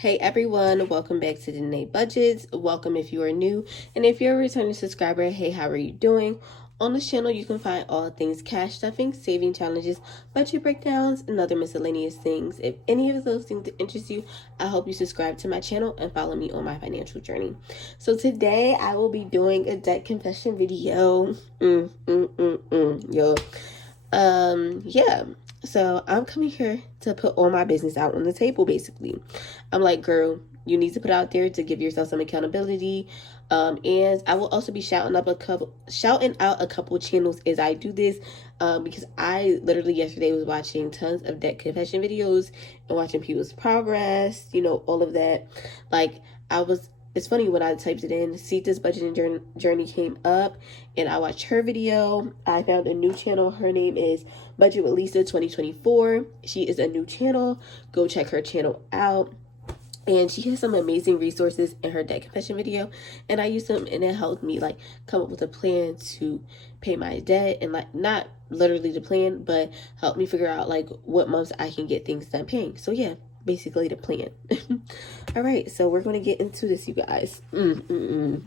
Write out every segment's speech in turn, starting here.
Hey everyone, welcome back to Danae Budgets. Welcome if you are new, and if you're a returning subscriber, hey, how are you doing? On this channel, you can find all things cash stuffing, saving challenges, budget breakdowns, and other miscellaneous things. If any of those things interest you, I hope you subscribe to my channel and follow me on my financial journey. So today, I will be doing a debt confession video. Yo. Yeah. So I'm coming here to put all my business out on the table, basically. I'm like, girl, you need to put out there to give yourself some accountability. And I will also be shouting out a couple channels as I do this. Because I literally yesterday was watching tons of debt confession videos and watching people's progress, all of that. Like it's funny when I typed it in, Sita's budgeting journey came up and I watched her video. I found a new channel. Her name is Budget with Lisa 2024. She is a new channel. Go check her channel out. And she has some amazing resources in her debt confession video. And I used them and it helped me come up with a plan to pay my debt and not literally the plan, but help me figure out what months I can get things done paying. So yeah, basically the plan. All right, so we're going to get into this, you guys. You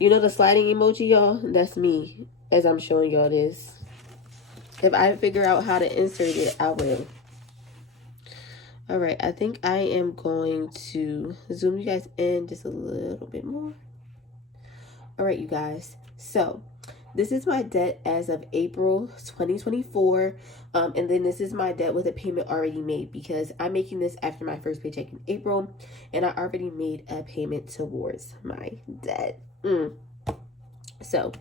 know the sliding emoji, y'all? That's me as I'm showing y'all this. If I figure out how to insert it, I will. All right, I think I am going to zoom you guys in just a little bit more. All right, you guys. So this is my debt as of April 2024. And then this is my debt with a payment already made because I'm making this after my first paycheck in April. And I already made a payment towards my debt. So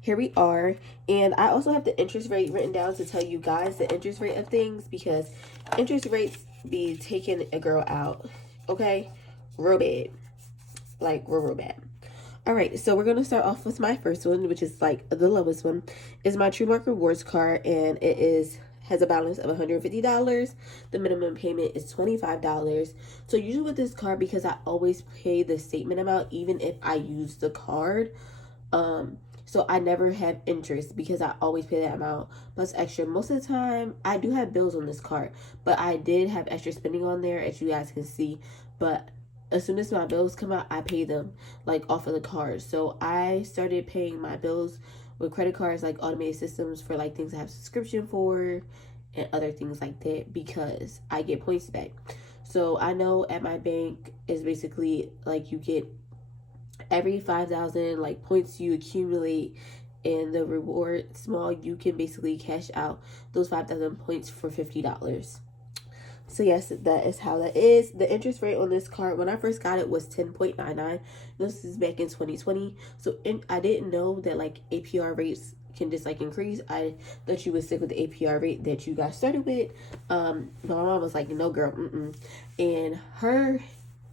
here we are. And I also have the interest rate written down to tell you guys the interest rate of things because interest rates be taking a girl out. Okay? Real bad. Real bad. All right, so we're going to start off with my first one, which is the lowest one, is my TrueMark Rewards card, and it has a balance of $150. The minimum payment is $25. So usually with this card, because I always pay the statement amount, even if I use the card, so I never have interest because I always pay that amount plus extra. Most of the time, I do have bills on this card, but I did have extra spending on there, as you guys can see, but as soon as my bills come out, I pay them off of the card. So I started paying my bills with credit cards, automated systems for things I have subscription for and other things like that because I get points back. So I know at my bank is basically you get every 5,000 points you accumulate in the reward small, you can basically cash out those 5,000 points for $50. So yes, that is how that is. The interest rate on this card, when I first got it, was 10.99. This is back in 2020. So I didn't know that APR rates can just increase. I thought you would stick with the APR rate that you got started with. But my mom was like, no girl, and her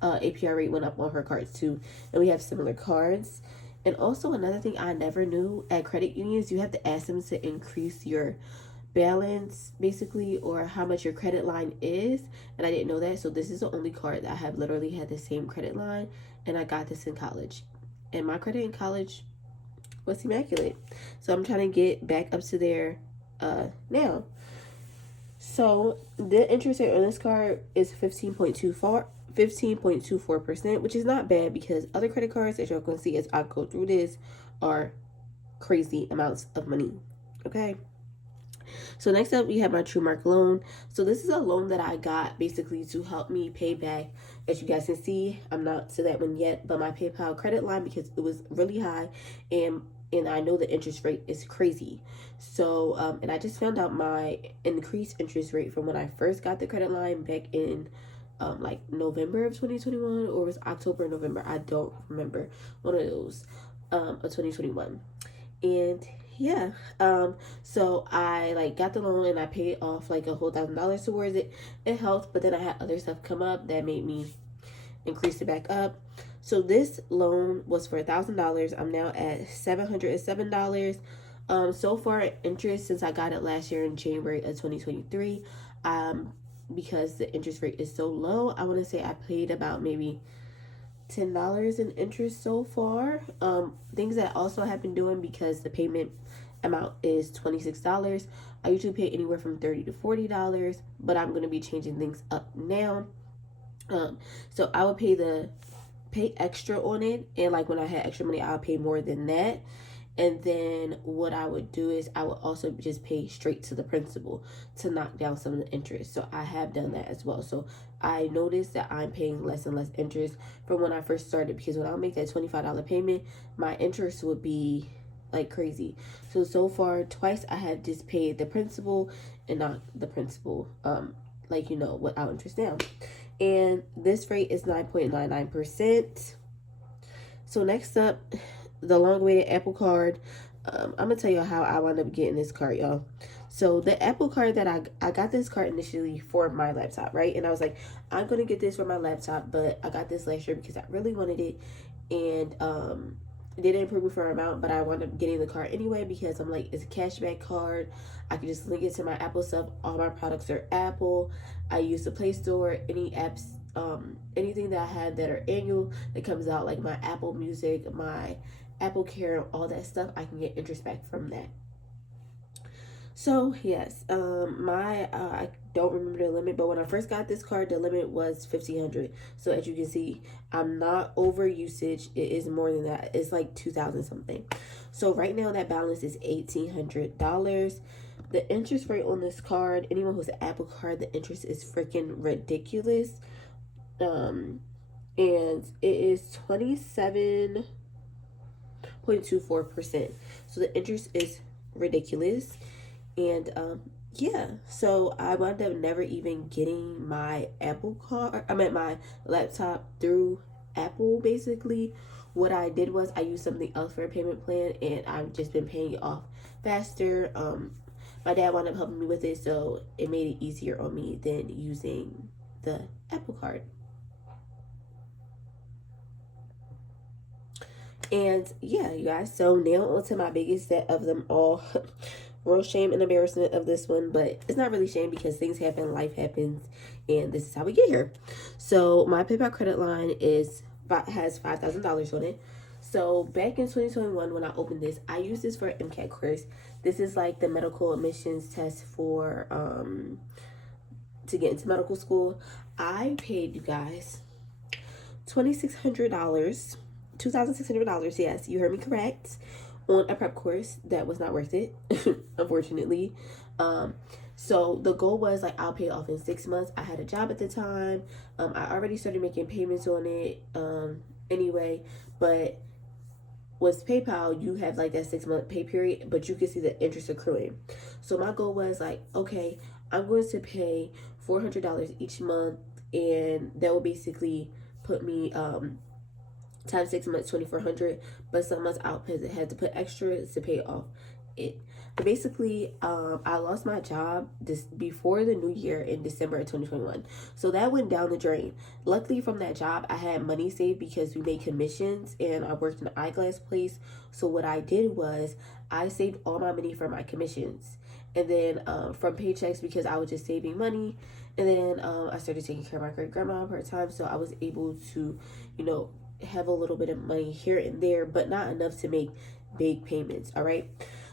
APR rate went up on her cards too. And we have similar cards. And also another thing I never knew, at credit unions, you have to ask them to increase your balance basically, or how much your credit line is, and I didn't know that. So this is the only card that I have literally had the same credit line, and I got this in college, and my credit in college was immaculate. So I'm trying to get back up to there now. So the interest rate on this card is 15.24%, which is not bad because other credit cards, as y'all can see as I go through this, are crazy amounts of money. Okay. So next up, we have my TrueMark loan. So this is a loan that I got basically to help me pay back. As you guys can see, I'm not to that one yet, but my PayPal credit line, because it was really high, and I know the interest rate is crazy. So, and I just found out my increased interest rate from when I first got the credit line back in November of 2021, or it was October or November. I don't remember, one of those, of 2021. And yeah, so I got the loan and I paid off a whole $1,000 towards it. It helped, but then I had other stuff come up that made me increase it back up. So this loan was for $1,000. I'm now at $707. So far interest since I got it last year in January of 2023. Because the interest rate is so low, I want to say I paid about maybe $10 in interest so far. Things that I also have been doing, because the payment amount is $26. I usually pay anywhere from $30 to $40, but I'm going to be changing things up now. So I would pay extra on it, and like when I had extra money, I'll pay more than that. And then what I would do is I would also just pay straight to the principal to knock down some of the interest. So I have done that as well. So I noticed that I'm paying less and less interest from when I first started, because when I make that $25 payment, my interest would be like crazy. So far twice I have just paid the principal and not the principal, like, without interest now. And this rate is 9.99%. So next up, the long-awaited Apple Card. I'm gonna tell you how I wound up getting this card, y'all. So the Apple Card that I got this card initially for my laptop, right? And I was like, I'm gonna get this for my laptop, but I got this last year because I really wanted it, and it didn't approve me for an amount, but I wound up getting the card anyway because I'm like, it's a cashback card. I can just link it to my Apple stuff. All my products are Apple. I use the Play Store. Any apps, anything that I have that are annual that comes out, like my Apple Music, my Apple Care, all that stuff, I can get interest back from that. So yes, I don't remember the limit, but when I first got this card, the limit was $1,500. So as you can see, I'm not over usage. It is more than that. It's like 2,000 something. So right now that balance is $1,800. The interest rate on this card, anyone who's an Apple card, the interest is freaking ridiculous. And it is 27.24%. So the interest is ridiculous. And yeah, so I wound up never even getting my Apple card. I meant my laptop through Apple. Basically, what I did was I used something else for a payment plan, and I've just been paying it off faster. My dad wound up helping me with it, so it made it easier on me than using the Apple card. And yeah, you guys, so now on to my biggest debt of them all. Real shame and embarrassment of this one, but it's not really shame because things happen, life happens, and this is how we get here. So my PayPal credit line has $5,000 on it. So back in 2021, when I opened this, I used this for an MCAT course. This is like the medical admissions test for to get into medical school. I paid, you guys, $2,600. $2,600, yes, you heard me correct, on a prep course that was not worth it, unfortunately. So the goal was like, I'll pay it off in 6 months. I had a job at the time. I already started making payments on it anyway, but with PayPal, you have like that 6-month pay period, but you can see the interest accruing. So my goal was like, okay, I'm going to pay $400 each month, and that will basically put me times 6 months, 2,400. But some months I'll had to put extra to pay off it. But basically, I lost my job this before the new year in December of 2021. So that went down the drain. Luckily, from that job, I had money saved because we made commissions, and I worked in an eyeglass place. So what I did was I saved all my money from my commissions, and then from paychecks, because I was just saving money. And then I started taking care of my great grandma part time, so I was able to, have a little bit of money here and there, but not enough to make big payments. All right.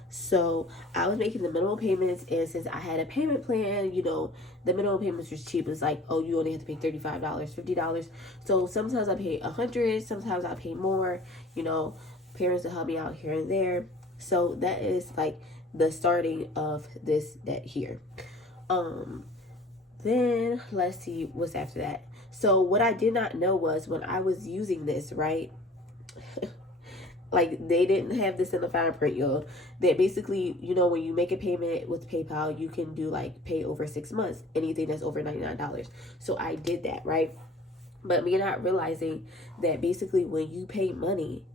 So I was making the minimal payments, and since I had a payment plan, the minimum payments was cheap. It's like, oh, you only have to pay $35, $50. So sometimes I pay $100, sometimes I pay more. Parents will help me out here and there. So that is like the starting of this debt here. Then let's see what's after that. So what I did not know was when I was using this, right? Like, they didn't have this in the fine print, y'all. That basically, when you make a payment with PayPal, you can do like pay over 6 months, anything that's over $99. So I did that, right? But me not realizing that basically when you pay money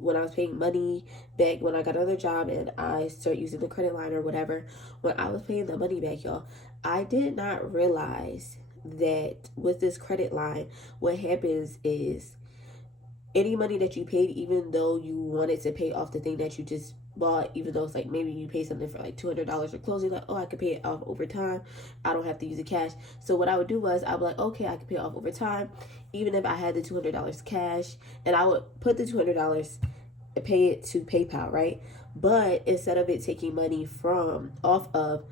when I was paying money back when I got another job and I started using the credit line or whatever, when I was paying the money back, y'all, I did not realize that with this credit line, what happens is any money that you paid, even though you wanted to pay off the thing that you just bought, even though it's like maybe you pay something for like $200 for closing, like, oh, I could pay it off over time, I don't have to use the cash. So what I would do was I'd be like, okay, I could pay it off over time, even if I had the $200 cash, and I would put the $200 and pay it to PayPal, right? But instead of it taking money from off of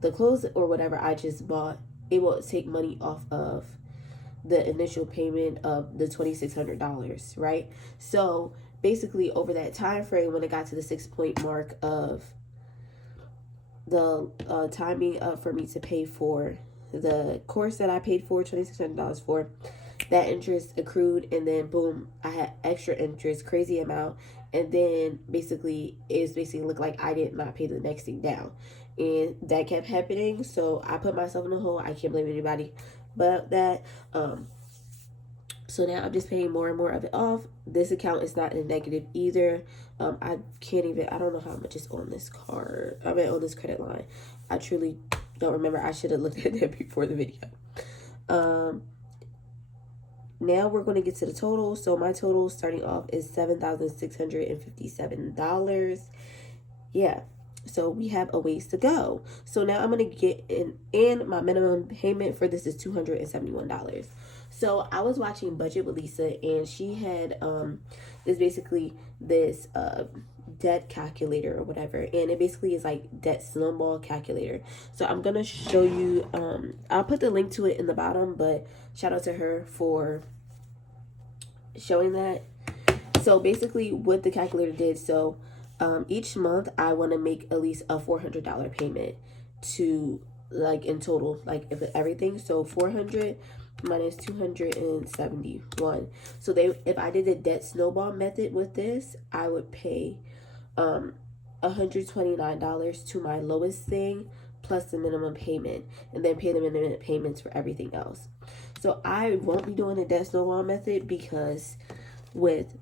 the clothes or whatever I just bought, it will take money off of the initial payment of the $2,600, right? So basically over that time frame, when it got to the 6-point mark of the timing for me to pay for the course that I paid for $2,600 for, that interest accrued, and then boom, I had extra interest, crazy amount, and then basically looked like I did not pay the next thing down, and that kept happening. So I put myself in a hole. I can't blame anybody but that. So now I'm just paying more and more of it off. This account is not in negative either. I don't know how much is on this card. I mean, on this credit line. I truly don't remember. I should have looked at that before the video. Now we're going to get to the total. So my total starting off is $7,657. Yeah. So we have a ways to go. So now I'm going to get in, and my minimum payment for this is $271. So I was watching Budget with Lisa, and she had this debt calculator or whatever, and it basically is like debt snowball calculator. So I'm gonna show you. I'll put the link to it in the bottom, but shout out to her for showing that. So basically, what the calculator did. So each month I want to make at least a $400 payment to, like, in total, like if everything. So 400 minus 271. So if I did the debt snowball method with this, I would pay $129 to my lowest thing plus the minimum payment, and then pay the minimum payments for everything else. So I won't be doing the debt snowball method because with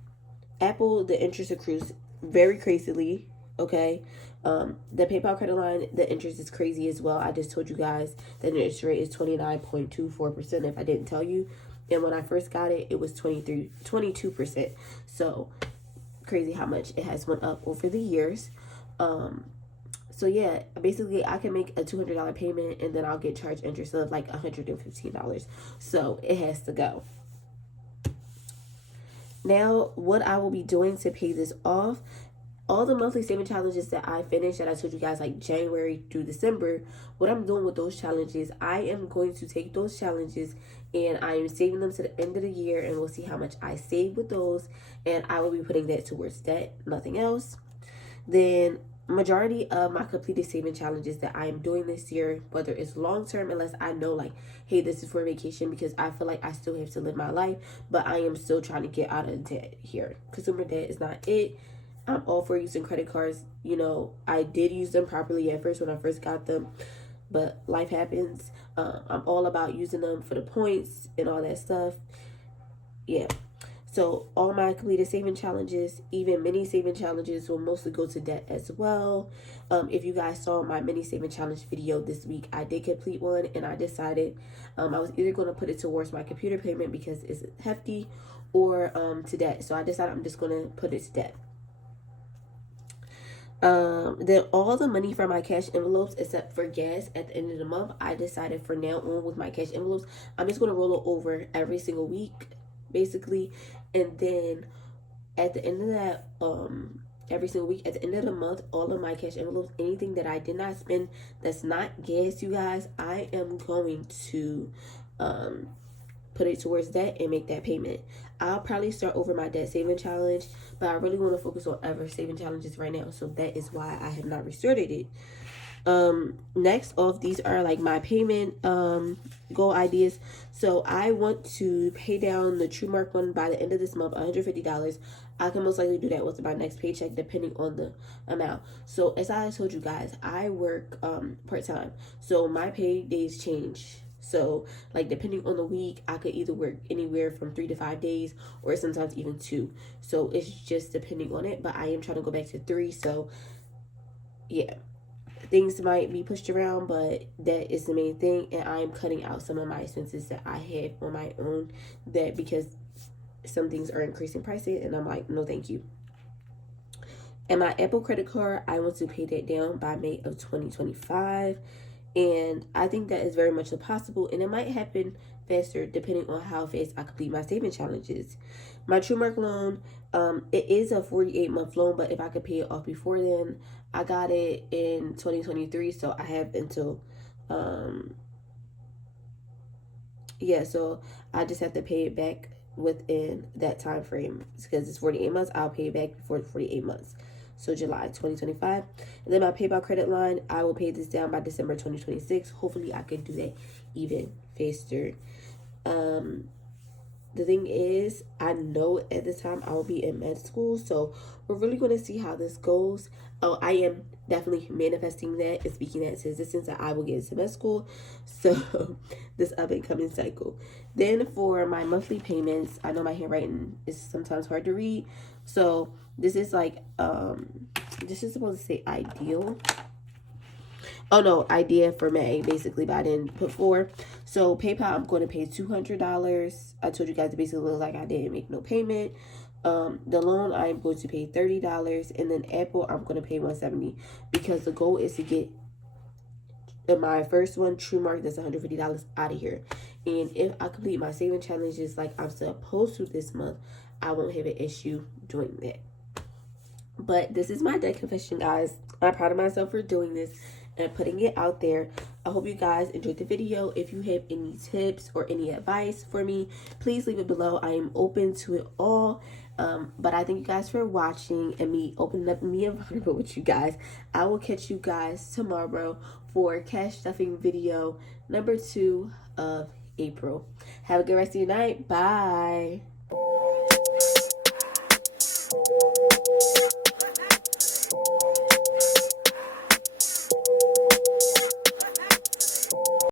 Apple, the interest accrues very crazily, okay? The PayPal credit line, the interest is crazy as well. I just told you guys that the interest rate is 29.24% if I didn't tell you. And when I first got it, it was 22%. So crazy how much it has went up over the years. So yeah, basically I can make a $200 payment, and then I'll get charged interest of like $115. So it has to go. Now, what I will be doing to pay this off, all the monthly saving challenges that I finished, that I told you guys, like January through December, what I'm doing with those challenges, I am going to take those challenges and I am saving them to the end of the year, and we'll see how much I save with those, and I will be putting that towards debt, nothing else. Then majority of my completed saving challenges that I am doing this year, whether it's long term, unless I know like, hey, this is for vacation, because I feel like I still have to live my life, but I am still trying to get out of debt here. Consumer debt is not it. I'm all for using credit cards. You know, I did use them properly at first when I first got them, but life happens. I'm all about using them for the points and all that stuff. Yeah. So all my completed saving challenges, even mini saving challenges, will mostly go to debt as well. If you guys saw my mini saving challenge video this week, I did complete one, and I decided I was either going to put it towards my computer payment because it's hefty, or to debt. So I decided I'm just going to put it to debt. Then all the money from my cash envelopes, except for gas at the end of the month, I decided for now on with my cash envelopes, I'm just going to roll it over every single week, basically. And then at the end of that, every single week, at the end of the month, all of my cash envelopes, anything that I did not spend that's not gas, you guys, I am going to put it towards debt and make that payment. I'll probably start over my debt saving challenge, but I really want to focus on ever saving challenges right now, so that is why I have not restarted it. Next off, these are like my payment goal ideas. So I want to pay down the TrueMark one by the end of this month, $150. I can most likely do that with my next paycheck, depending on the amount. So as I told you guys, I work part-time, so my pay days change. So like depending on the week, I could either work anywhere from 3 to 5 days, or sometimes even 2. So it's just depending on it, but I am trying to go back to 3. So yeah, things might be pushed around, but that is the main thing. And I'm cutting out some of my expenses that I have on my own, that because some things are increasing pricing, and I'm like, no thank you. And my Apple credit card, I want to pay that down by May of 2025. And I think that is very much possible, and it might happen faster depending on how fast I complete my saving challenges. My TrueMark loan, it is a 48-month loan, but if I could pay it off before then, I got it in 2023, so I have until yeah, so I just have to pay it back within that time frame because it's 48 months. I'll pay it back before 48 months. So July 2025. And then my PayPal credit line, I will pay this down by December 2026. Hopefully I could do that even faster. The thing is, I know at the time I will be in med school, so we're really going to see how this goes. Oh, I am definitely manifesting that and speaking that to existence that I will get into med school. So this up and coming cycle. Then for my monthly payments, I know my handwriting is sometimes hard to read. So this is like, this is supposed to say ideal. Oh no, idea for May basically, but I didn't put 4. So PayPal, I'm going to pay $200. I told you guys it basically looks like I didn't make no payment. The loan I'm going to pay $30, and then Apple I'm going to pay $170 because the goal is to get my first one, True Mark, that's $150 out of here. And if I complete my saving challenges like I'm supposed to this month, I won't have an issue doing that. But this is my debt confession, guys. I'm proud of myself for doing this and putting it out there. I hope you guys enjoyed the video. If you have any tips or any advice for me, please leave it below. I am open to it all. But I thank you guys for watching and me opening up me and vulnerable with you guys. I will catch you guys tomorrow for cash stuffing video number 2 of April. Have a good rest of your night. Bye.